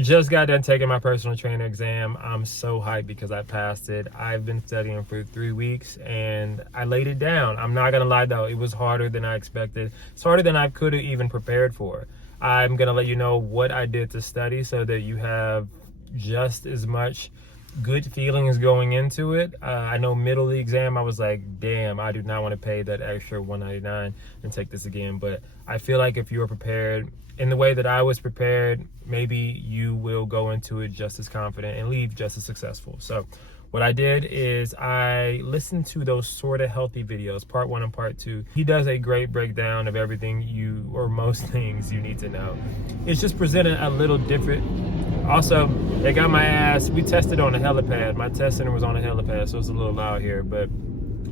Just got done taking my personal trainer exam. I'm so hyped because I passed it. I've been studying for 3 weeks and I laid it down. I'm not gonna lie though, it was harder than I expected. It's harder than I could have even prepared for. I'm gonna let you know what I did to study so that you have just as much good feelings going into it. I know middle of the exam, I was like, damn, I do not want to pay that extra $199 and take this again. But I feel like if you are prepared in the way that I was prepared, maybe you will go into it just as confident and leave just as successful. So what I did is I listened to those Sorta Healthy videos, part 1 and part 2. He does a great breakdown of everything or most things you need to know. It's just presented a little different. Also, they got my ass, we tested on a helipad. My test center was on a helipad, so it's a little loud here. But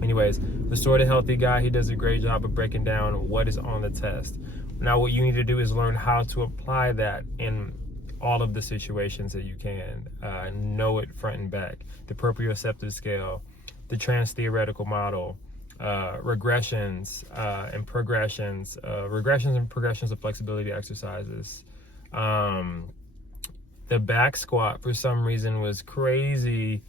anyways, the Sorta Healthy guy, he does a great job of breaking down what is on the test. Now, what you need to do is learn how to apply that in all of the situations that you can. Know it front and back. The proprioceptive scale, the trans-theoretical model, regressions and progressions of flexibility exercises. The back squat, for some reason, was crazy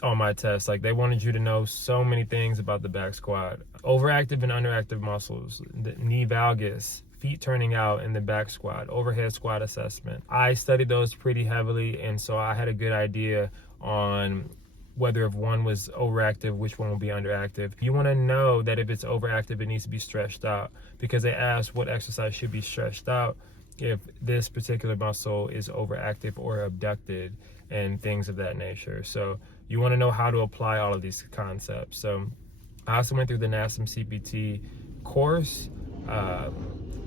on my test. Like, they wanted you to know so many things about the back squat. Overactive and underactive muscles, the knee valgus, feet turning out in the back squat, overhead squat assessment. I studied those pretty heavily, and so I had a good idea on whether if one was overactive, which one will be underactive. You want to know that if it's overactive, it needs to be stretched out, because they ask what exercise should be stretched out if this particular muscle is overactive or abducted and things of that nature. So you want to know how to apply all of these concepts. So I also went through the NASM CPT course.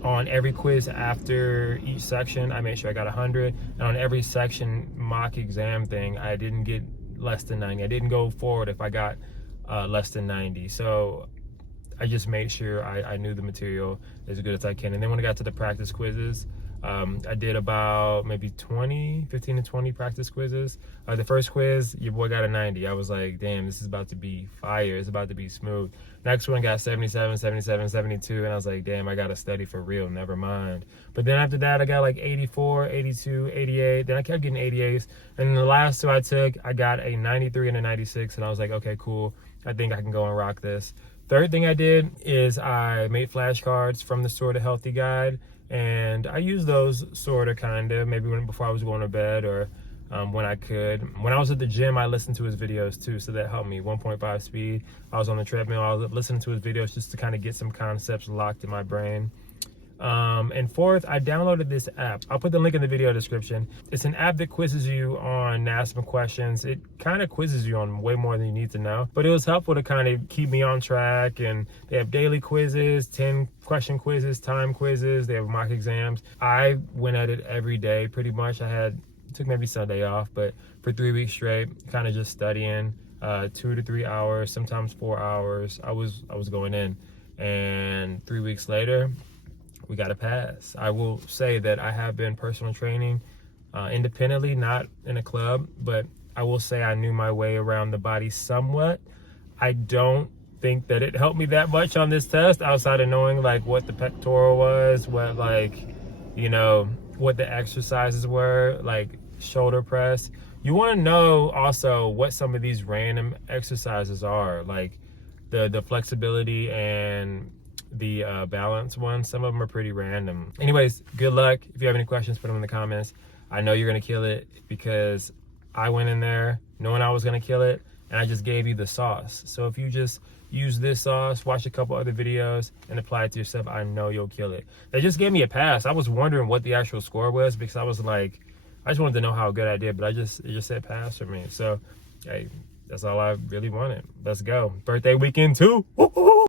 On every quiz after each section, I made sure I got 100. And on every section mock exam thing, I didn't get less than 90. I didn't go forward if I got less than 90. So I just made sure I knew the material as good as I can. And then when I got to the practice quizzes, I did about maybe 15 to 20 practice quizzes. The first quiz, your boy got a 90. I was like, damn, this is about to be fire. It's about to be smooth. Next one got 77, 77, 72. And I was like, damn, I got to study for real. Never mind. But then after that, I got like 84, 82, 88. Then I kept getting 88s. And the last two I took, I got a 93 and a 96. And I was like, okay, cool. I think I can go and rock this. Third thing I did is I made flashcards from the Sorta Healthy guide, and I used those maybe before I was going to bed or when I could. When I was at the gym, I listened to his videos too, so that helped me. 1.5 speed. I was on the treadmill, I was listening to his videos just to kind of get some concepts locked in my brain. And fourth, I downloaded this app. I'll put the link in the video description. It's an app that quizzes you on NASM questions. It kind of quizzes you on way more than you need to know, but it was helpful to kind of keep me on track. And they have daily quizzes, 10 question quizzes, time quizzes. They have mock exams. I went at it every day pretty much. Took maybe Sunday off, but for 3 weeks straight, kind of just studying 2 to 3 hours, sometimes 4 hours. I was going in, and 3 weeks later, we got a pass. I will say that I have been personal training independently, not in a club, but I will say I knew my way around the body somewhat. I don't think that it helped me that much on this test, outside of knowing like what the pectoral was, what the exercises were, like shoulder press. You want to know also what some of these random exercises are, like the flexibility and the balance ones. Some of them are pretty random. Anyways, good luck. If you have any questions, put them in the comments. I know you're gonna kill it, because I went in there knowing I was gonna kill it, and I just gave you the sauce. So if you just use this sauce, watch a couple other videos, and apply it to yourself, I know you'll kill it. They just gave me a pass. I was wondering what the actual score was, because I was like, I just wanted to know how good I did, but it just said pass for me. So hey, that's all I really wanted. Let's go. Birthday weekend too. Woo-hoo!